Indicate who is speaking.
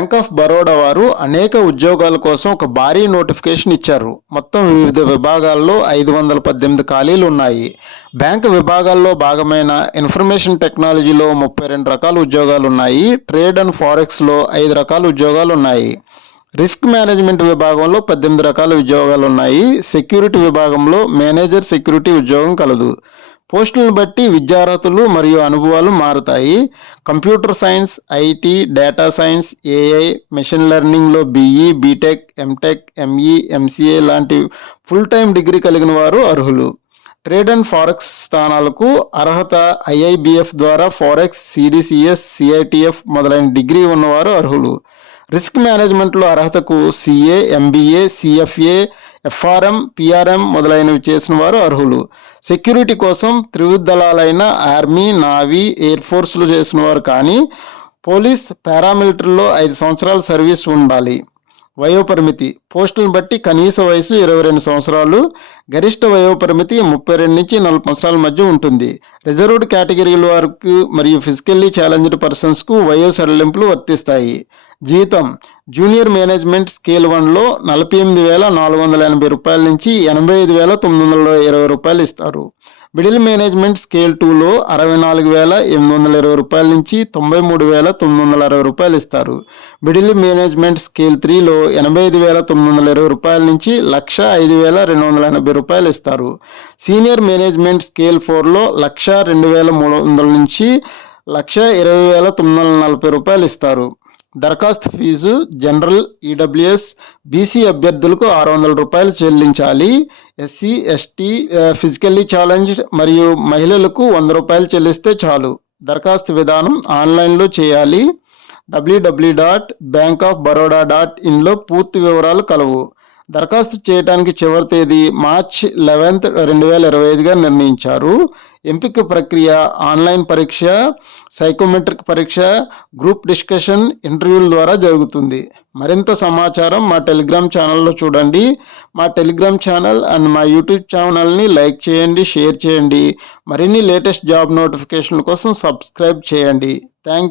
Speaker 1: Bank of Baroda వారు అనేక ఉద్యోగాల కోసం ఒక భారీ నోటిఫికేషన్ ఇచ్చారు. మొత్తం వివిధ విభాగాల్లో ఐదు వందల పద్దెనిమిది ఖాళీలు ఉన్నాయి. బ్యాంక్ విభాగాల్లో భాగమైన ఇన్ఫర్మేషన్ టెక్నాలజీలో ముప్పై రెండు రకాల ఉద్యోగాలు ఉన్నాయి. ట్రేడ్ అండ్ ఫారెక్స్లో ఐదు రకాల ఉద్యోగాలు ఉన్నాయి. రిస్క్ మేనేజ్మెంట్ విభాగంలో పద్దెనిమిది రకాల ఉద్యోగాలు ఉన్నాయి. సెక్యూరిటీ విభాగంలో మేనేజర్ సెక్యూరిటీ ఉద్యోగం కలదు. పోస్టులను బట్టి విద్యార్హతలు మరియు అనుభవాలు మారుతాయి. Computer science IT data science AI machine లెర్నింగ్లో BE BTech MTech ME MCA లాంటి ఫుల్ టైం డిగ్రీ కలిగిన వారు అర్హులు. ట్రేడ్ అండ్ ఫారెక్స్ స్థానాలకు అర్హత ఐఐబిఎఫ్ ద్వారా ఫారెక్స్ సిడిసిఎస్ సిఐటిఎఫ్ మొదలైన డిగ్రీ ఉన్నవారు అర్హులు. రిస్క్ మేనేజ్మెంట్లో అర్హతకు CA MBA CFA FRM PRM మొదలైనవి చేసిన వారు అర్హులు. సెక్యూరిటీ కోసం త్రివిధ దళాలైన ఆర్మీ నావీ ఎయిర్ ఫోర్స్లు చేసిన వారు కానీ పోలీస్ పారామిలిటరీలో ఐదు సంవత్సరాల సర్వీస్ ఉండాలి. వయోపరిమితి. పోస్టులను బట్టి కనీస వయసు ఇరవై రెండు సంవత్సరాలు గరిష్ట వయోపరిమితి ముప్పై రెండు నుంచి నలభై సంవత్సరాల మధ్య ఉంటుంది. రిజర్వ్డ్ కేటగిరీల వరకు మరియు ఫిజికల్లీ ఛాలెంజ్డ్ పర్సన్స్కు వయో సడలింపులు వర్తిస్తాయి. జీతం. జూనియర్ మేనేజ్మెంట్ స్కేల్ వన్లో నలభై ఎనిమిది వేల నాలుగు వందల ఎనభై రూపాయల నుంచి ఎనభై ఐదు వేల తొమ్మిది వందల ఇరవై రూపాయలు ఇస్తారు. మిడిల్ మేనేజ్మెంట్ స్కేల్ టూలో అరవై నాలుగు వేల ఎనిమిది వందల ఇరవై రూపాయల నుంచి తొంభై మూడు వేల తొమ్మిది వందల అరవై రూపాయలు ఇస్తారు. మిడిల్ మేనేజ్మెంట్ స్కేల్ త్రీలో ఎనభై ఐదు వేల తొమ్మిది వందల ఇరవై రూపాయల నుంచి లక్ష ఐదు వేల రెండు వందల ఎనభై రూపాయలు ఇస్తారు. సీనియర్ మేనేజ్మెంట్ స్కేల్ ఫోర్లో లక్ష రెండు వేల మూడు వందల నుంచి లక్ష ఇరవై వేల తొమ్మిది వందల నలభై రూపాయలు ఇస్తారు. దరఖాస్తు ఫీజు జనరల్ ఈడబ్ల్యూఎస్ బీసీ అభ్యర్థులకు ఆరు వందల రూపాయలు చెల్లించాలి. ఎస్సీ ఎస్టీ ఫిజికల్లీ ఛాలెంజ్డ్ మరియు మహిళలకు వంద రూపాయలు చెల్లిస్తే చాలు. దరఖాస్తు విధానం ఆన్లైన్లో చేయాలి. WW dot bank of Baroda dot ఇన్లో పూర్తి వివరాలు కలవు. దరఖాస్తు చేయడానికి చివరి తేదీ మార్చ్ లెవెన్త్ రెండు వేల ఇరవై ఐదుగా నిర్ణయించారు. ఎంపిక ప్రక్రియ ఆన్లైన్ పరీక్ష సైకోమెట్రిక్ పరీక్ష గ్రూప్ డిస్కషన్ ఇంటర్వ్యూల ద్వారా జరుగుతుంది. మరింత సమాచారం మా టెలిగ్రామ్ ఛానల్లో చూడండి. మా టెలిగ్రామ్ ఛానల్ అండ్ మా యూట్యూబ్ ఛానల్ని లైక్ చేయండి షేర్ చేయండి. మరిన్ని లేటెస్ట్ జాబ్ నోటిఫికేషన్ల కోసం సబ్స్క్రైబ్ చేయండి. Thank you.